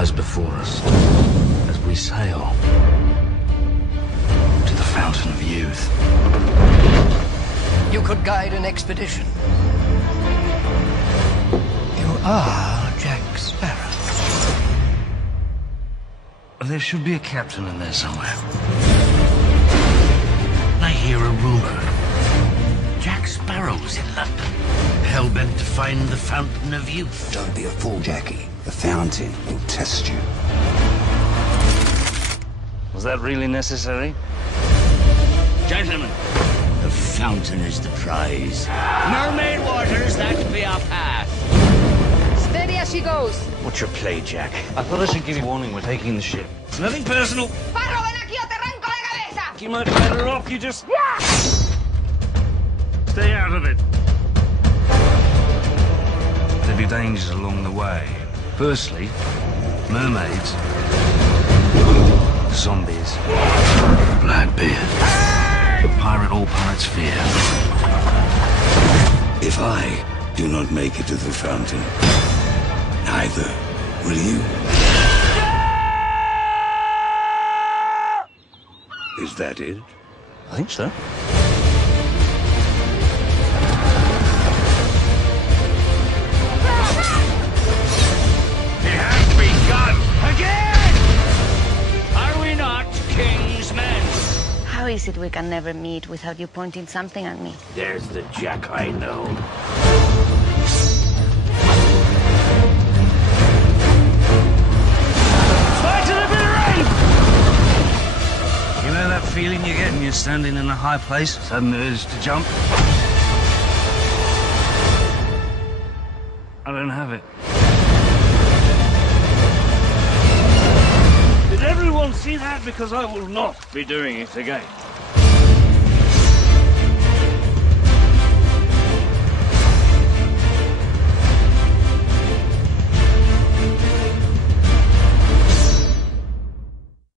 lies before us as we sail to the fountain of youth. You could guide an expedition. You are Jack Sparrow. There should be a captain in there somewhere. I hear a rumor. Jack Sparrow's in London, hell-bent to find the fountain of youth. Don't be a fool, Jackie. The fountain will test you. Was that really necessary? Gentlemen, the fountain is the prize. Mermaid waters, that be our path. Steady as she goes. What's your play, Jack? I thought I should give you warning we're taking the ship. It's nothing personal. Sparrow, ven aquí o te arranco la cabeza. You might be better off, you just... Stay out of it. There'll be dangers along the way. Firstly, mermaids, zombies, Blackbeard, the pirate all pirates fear. If I do not make it to the fountain, neither will you. Is that it? I think so. How is it we can never meet without you pointing something at me? There's the Jack I know. Fight to the bitter end! You know that feeling you get when you're standing in a high place? Sudden urge to jump? I don't have it. Did everyone see that? Because I will not be doing it again.